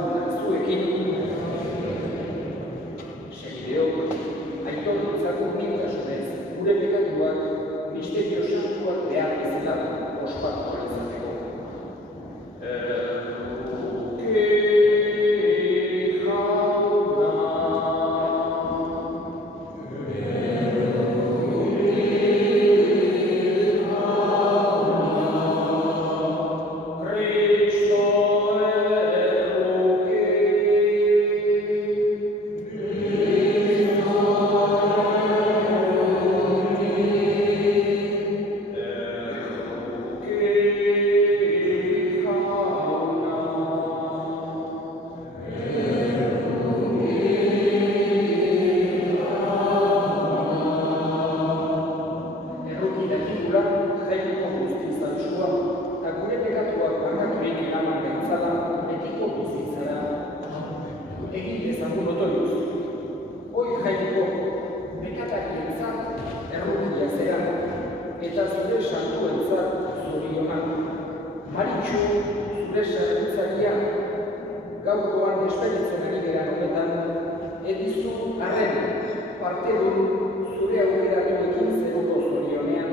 jauna zuekin. Senideok, aitor ditzagun mintasunez, gure pekatuak, misterio santuak behar bezala ospatu ahal izateko. Eta zure santuentzat zorionak. Maritxu, zure zerbitzaria, gaurkoan esperitzen ari geran honetan, edizu arren, parte du zure aukeratuekin zeruko zorionean,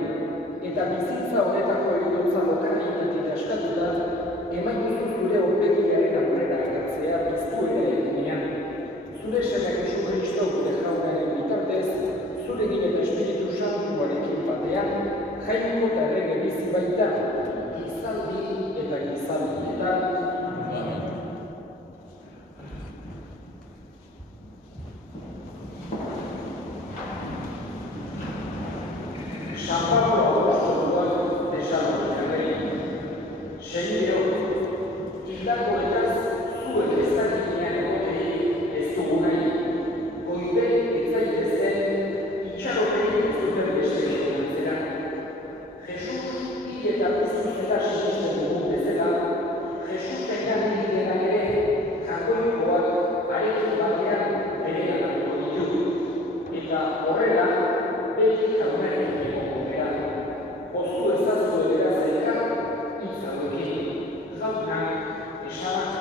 eta bizitza honetako eridotza lokarrietik eta eskatuta, emaituzu zure horpegiaren aurrera egatzea biztuera eginean. Zure seme Jesu Kristo gure jaunaren bitartez, zure ginen Espiritu Santuarekin batean, jainko eta errege bizi baita, gizaldi eta gizaldietan. San Pablo apostoluak Tesalonikarrei, senideok, hildakoetaz zuek ezaginean egotei ez dugu nahi, goibe etzaitezen itxaropei zuten beste egotantzera. Jesus hil eta bizitza sinisten dugun bezala, Jesus egin direnak ere, jakoikoak arekin batean bereganatuko ditu, eta horrela beti jaunarekin egongo gara. Poztu ezazu eberaz elkar, itzadoekin, jaunak esanak.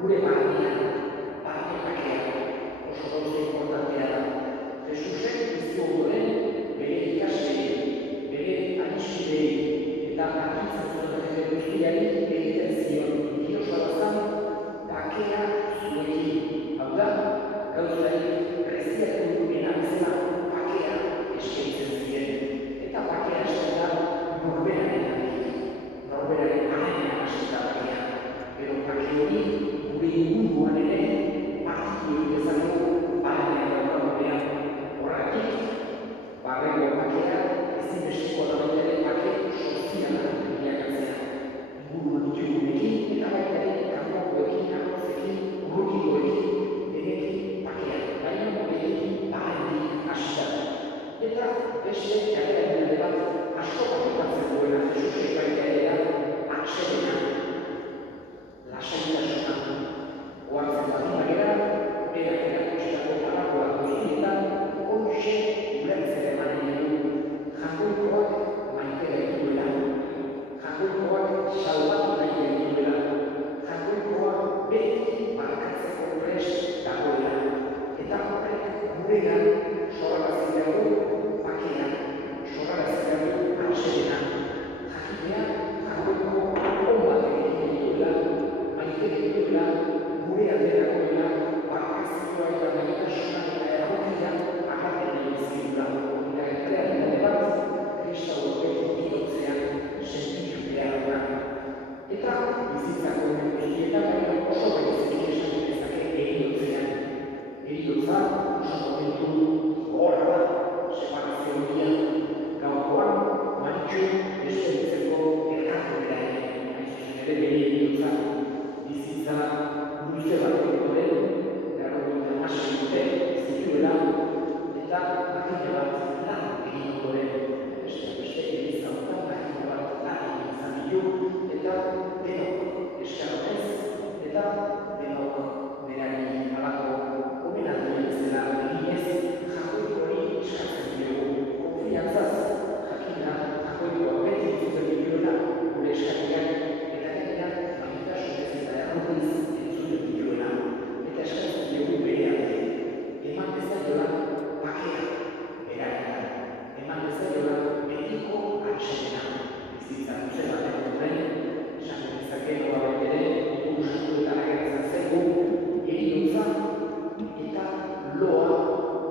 gure barnean, barne bakea oso gauza importantea da. Jesusek bizi ondoren bere ikaslei, bere adiskidei eta akitzen zuen jende guztiari egiten zion diosa bazan bakea zuekin. Hau da, gauzarik preziatu duena bezala bakea eskaintzen ziren. Eta bakea eskatzen da norberaren anean hasita bakea. Pero bake hori gure inguruan ere partitu egin dezakegu barenean daukagunean. Horregatik, barreko bakea ezinbestekoa da baita ere bake soziala bilakatzea. Inguruan ditugunekin eta baita ere kanpokoekin, arrozekin, urrutikoekin, denekin bakea. Baina horrekin barenetik hasita. Eta beste jarrera alde bat asko batzen duena Jesusek baita ere da atsedena. Lasaitasuna ohartzen baldin bagera, berak erakusteko parabola guztietan horixe ulertzen ematen du. Jaungoikoak maite gaituela, jaungoikoak salbatu nahi gaituela, jaungoikoak beti barkatzeko prest dagoela. Eta horrek guregan sorrarazi dugu bakea, sorrarazi dugu atsedena. Jakitea jaungoiko on bat egiten dituela, maite dituela, gure alderako dela, barkazioa eta maitasuna eta errokia agaten nahi bizitula. Eta errealitate bat, Kristau horrekin bihotzean sentitu behar da. Eta bizitzako guztietan baina oso berezik esan dezake eriotzean. Eriotza oso momentu gora da, separazio horian. Gaurkoan, Maritxu despeditzeko elkartu bera ere, hain zuzen ere bere eriotza. Bizitza luze bat ondoren, 96 urte zituela, eta makina bat lan egin ondoren. Beste eliza honetan makina bat lan egin izan ditu, eta denok eskarronez, eta denok berari halako omenaldia bezala eginez, jakoiko hori eskatzen diogu. Konfiantzaz, jakina jakoikoa beti entzuten dituela gure eskariak, eta gainera maitasunez eta errotiz entzuten dituela. Eta eskatzen diogu bere alde. Eman bezaiola bakea beraretan. Eman bezaiola betiko atsedena. Bizitza luze baten ondoren, esan dezake nolabait ere, ditugu santuetan agertzen zaigu, eriotza eta loa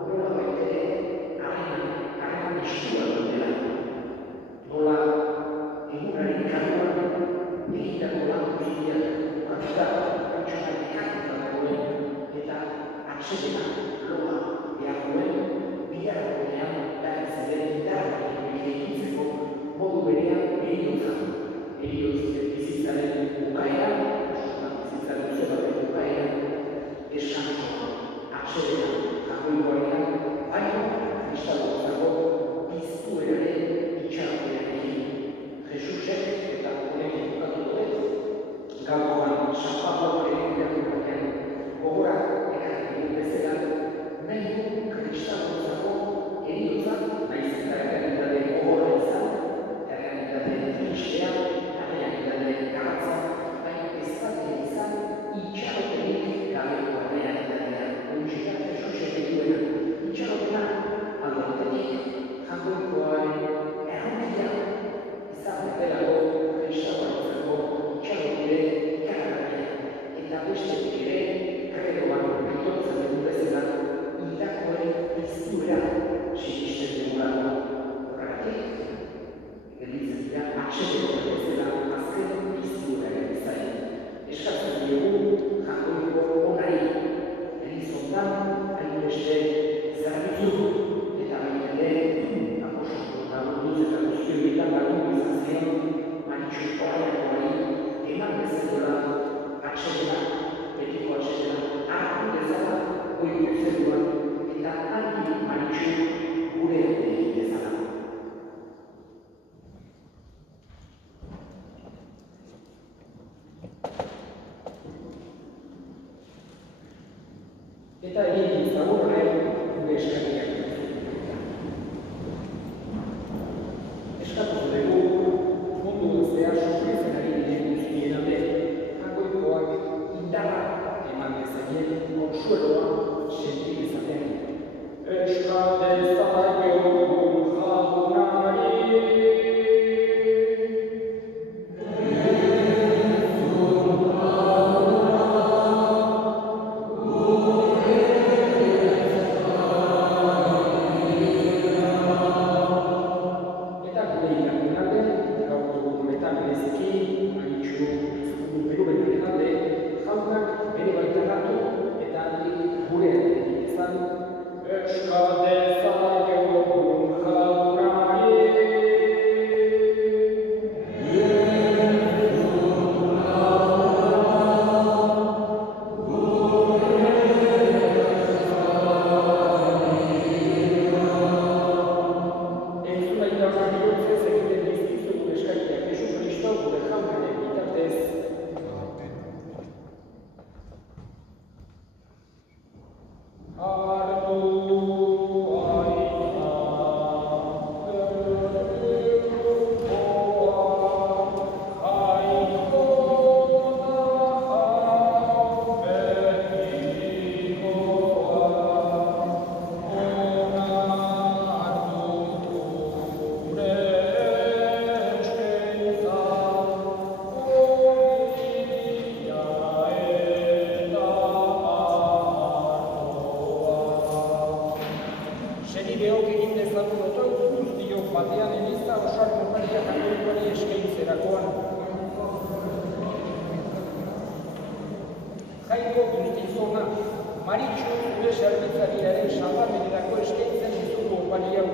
nolabait ere harreman estua dutela. Nola eguraren karduan egitako lan guztiak bukatuta pertsona ekatuta dagoen eta atsedena loa behar duen biharakonean berriz ere indarrak egitzeko modu berean eriotza. Eriotz bizitzaren bukaera, bizitza luze baten bukaera, deskansoa, atsedena, jakoikoarean, baina kristauatzako piztueraren itxaropenarekin. Jesusek eta honekin bukatuko dut, gaurkoan San Pablo irakurbatean gogora ekarri dugun bezala, nahi du kristauatzako eriotza, nahiz eta errealitate gogorra izan, errealitate tristea, errealitate garatza, baina ez batean izan itxaropenik gabeko errealitatea. Horixe da Jesusek duena. Itxaropena alde batetik jakoikoaren errokia izan betelako kristauatzako itxaropide ikaragarria. Eta bestetik ere, kredoan aitortzen dugu bezala, hildakoen piztuera sinisten dugulako. Horregatik, gelditzen dira atsedeko bezala azken piztueraren izain. Eskatzen diogu jakoiko onari, elizontan hainbeste zerbitzu, eta baita ere, aposatu lagunduz eta guzti horietan lagundu izan zion, Maritxu horreakoari eman bezaiola atsedena, betiko atsedena, hartu dezala, goitu zeruan, eta handi Maritxu gure egin dezala. Eta egin zagur horren gure eskariak. Eskatu dugu mundu zehar sufritzen ari diren guztien alde, jakoikoak indarra Maritxu zure zerbitzariaren salbamenerako eskaintzen dizugu opari hau,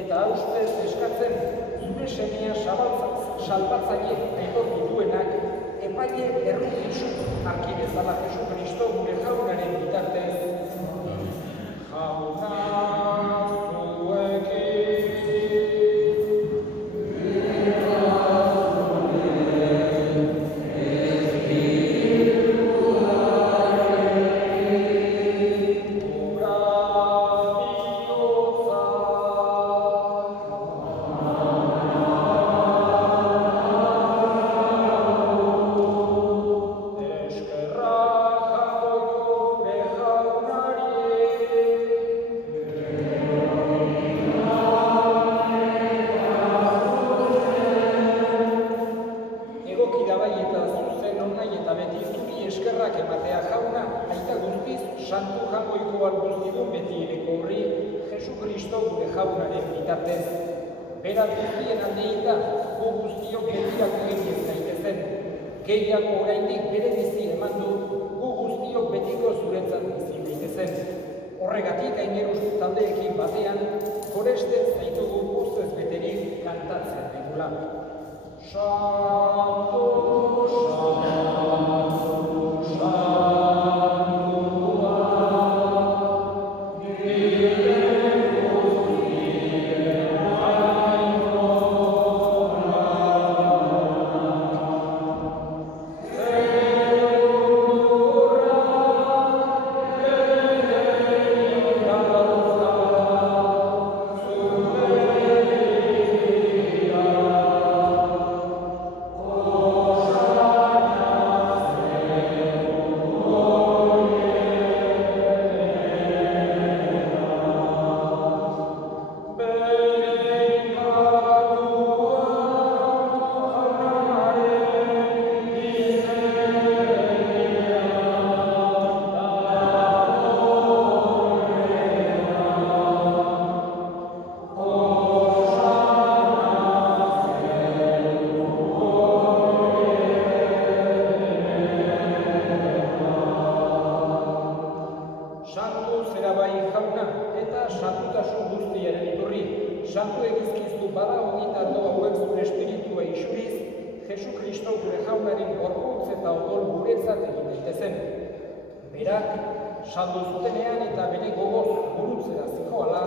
eta ustez eskatzen zure semea salbatzaile aitortu duenak, epaile errukitzu arki bezala Jesu Kristo gure jaunaren bitartez. Jauna zuekin. Beraz guztien aldeita, gu guztiok betirako egin daitezen. Gehiago oraindik bere bizi eman du, gu guztiok betiko zuretzat bizi daitezen. Horregatik gaineruz taldeekin batean, goresten zaitugu guztez beterik kantatzen degula. Santu, santu, santua, Santu egizkiztu bada hogeita do hauek zure espiritua isuriz, Jesu Kristo gure jaunaren gorputz eta odol guretzat egin daitezen. Berak, saldu zutenean eta bere gogoz burutzera zijoala,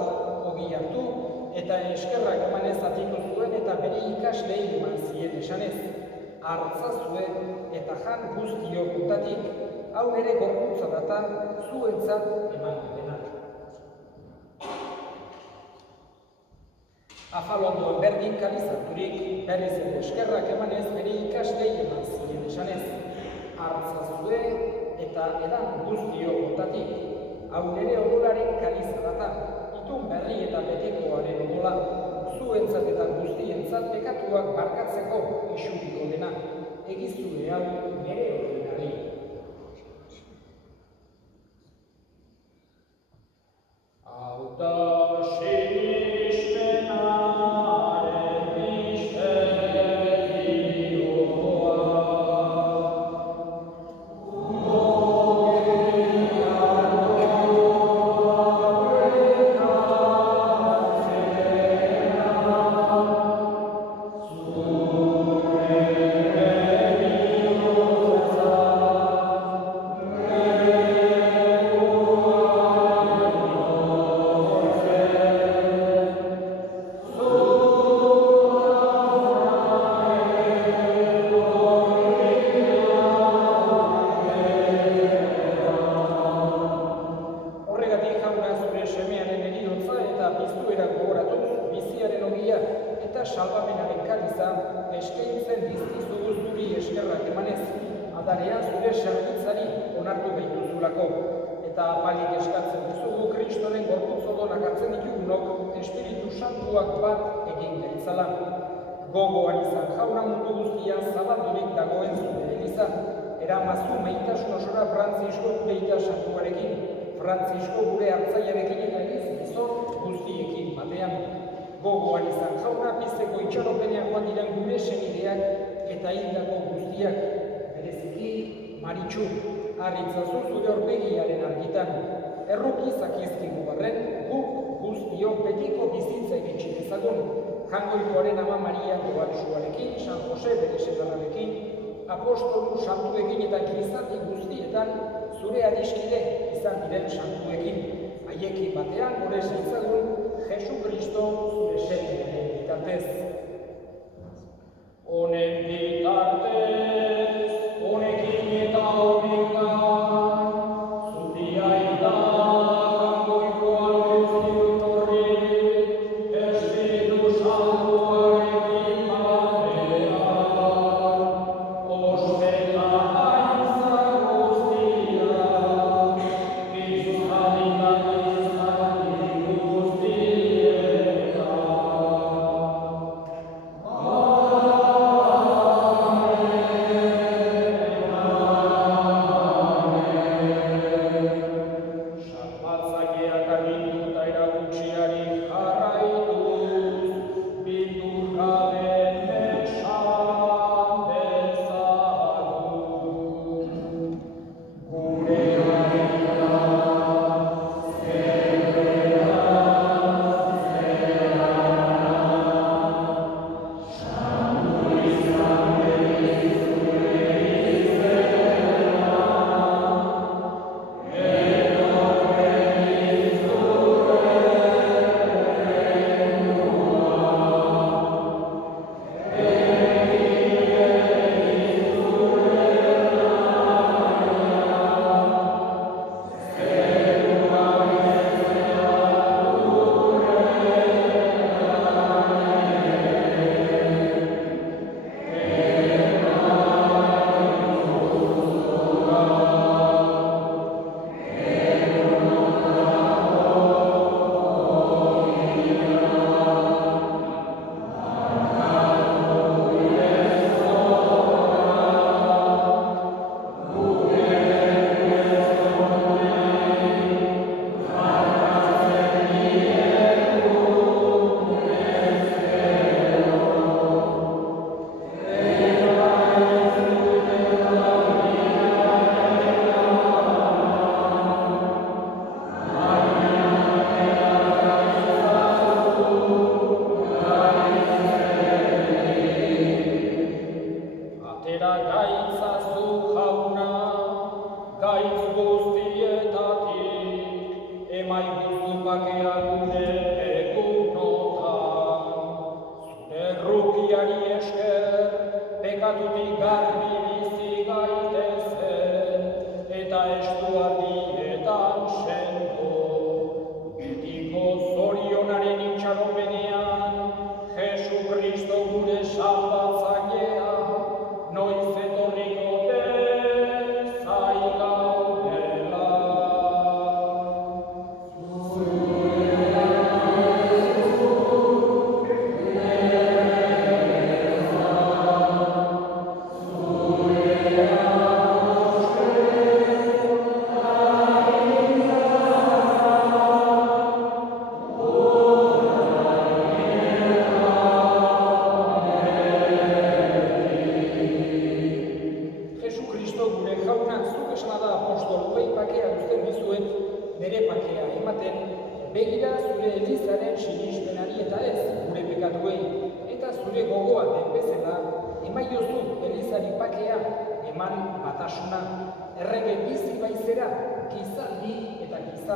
ogi hartu, eta eskerrak emanez atitu zuen eta bere ikaslei eman zien esanez. Hartzazue eta jan guztio gutatik, hau nere gorputza data zuentzat eman denak. Afalondoan berdin kalizaturik, berriz ere eskerrak emanez bere ikaslei eman zien esanez. Hartzazue eta edan guztio gutatik, hau nere odolaren kalizadata, itun berri eta betikoaren odola, zuentzat eta guztientzat pekatuak barkatzeko isuriko dena, egizure hau nere ordinari. Hau da salbamenaren kaliza eskaintzen dizkizugu zuri eskerrak emanez, adarean zure zerbitzari onartu behituzulako, eta apalik eskatzen dizugu Kristoren gorputz odonak hartzen ditugunok Espiritu Santuak bat egin gaitzala. Gogoan izan jauna mundu guztian zabaldurik dagoen zure eliza, eramazu maitasun osora Frantzisko gure ita santuarekin, Frantzisko gure hartzaiarekin eta gizon guztiekin batean. Gogoan izan jauna pizteko itxaropenean joan diren gure senideak eta hildako guztiak, bereziki Maritxu, arritzazu zure aurpegiaren argitan. Erruki zakizkigu arren, guk guztiok betiko bizitza iritsi dezagun, Jaungoikoaren ama Maria Gobalsuarekin, San Jose bere senarrarekin, apostolu santuekin eta gizarte guztietan zure adiskide izan diren santuekin. Haiekin batean gure zaitzagun Jesu Kristo zure semearen bitartez. Honen bitartez, honekin eta honekan, zutia eta Jaungoikoan guztiun horri, Espiritu Santuarekin batean, ospeta haintza guztia, bizkarik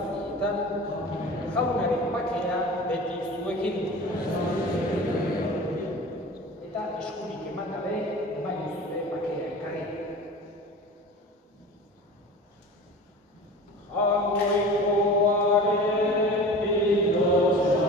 guztietan. Jaunaren bakea beti zuekin. Eta eskurik eman gabe, bai zure bakea ekarri. Jaungoikoaren bihotza,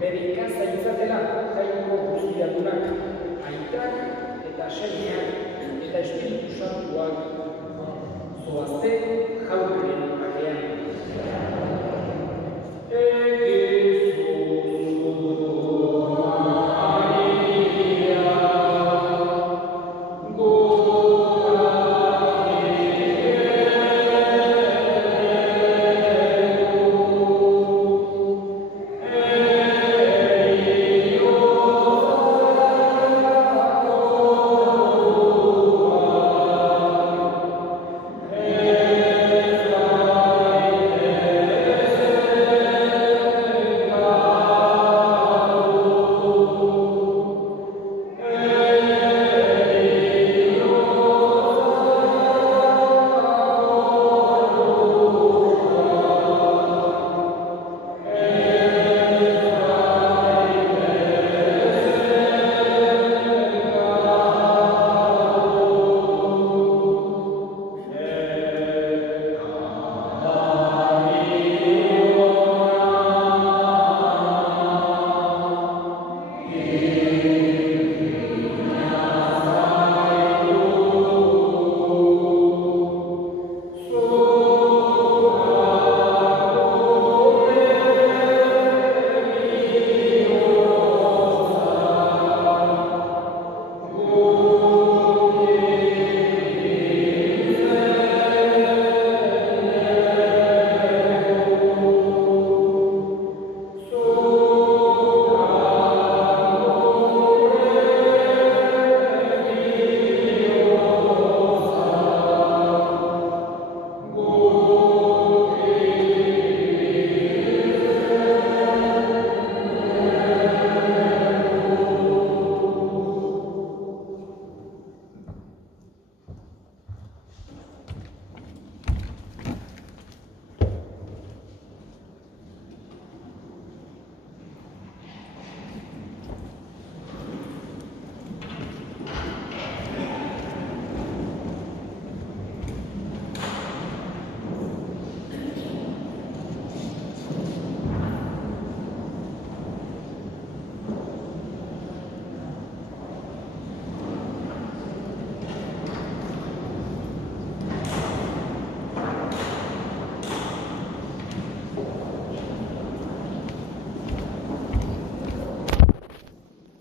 Bere ikasai